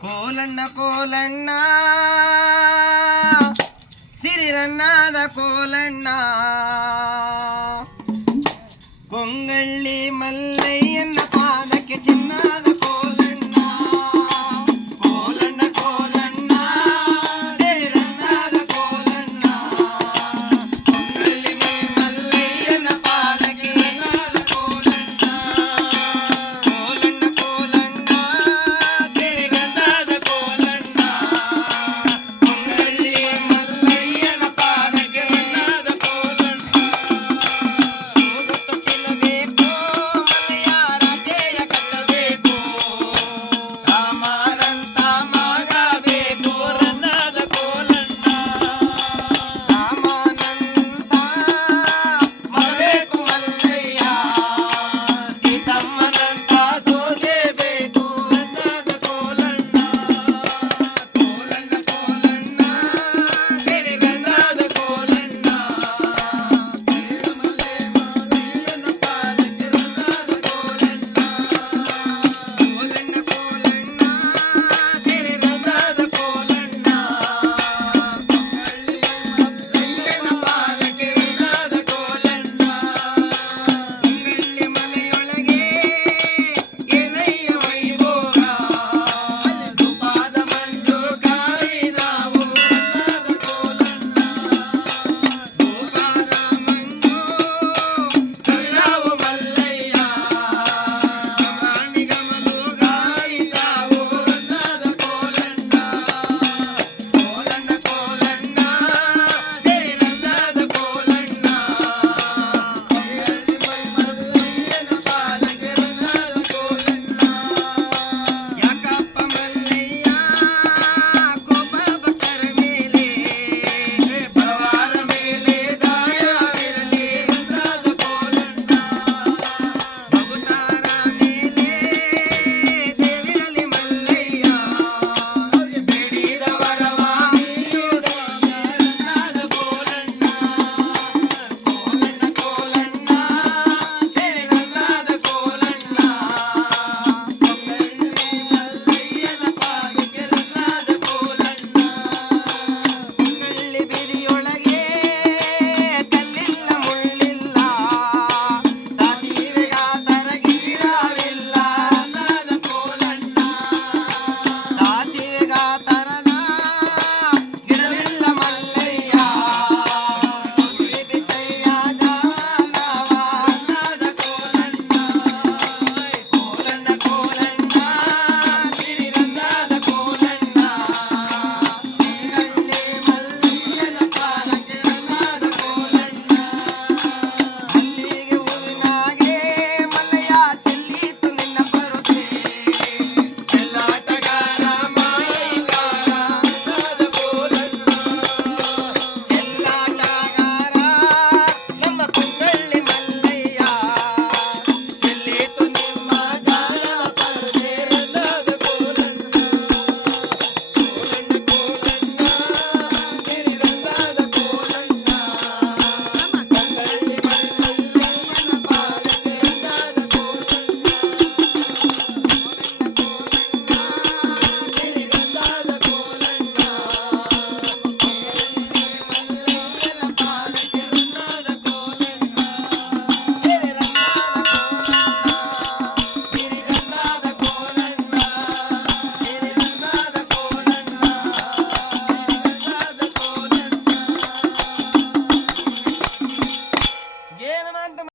ಕೋಲಣ್ಣ ಕೋಲಣ್ಣ ಸಿರಿರನ್ನಾದ ಕೋಲಣ್ಣ ಕೊಂಗಳ್ಳಿ ಮಲ್ಲ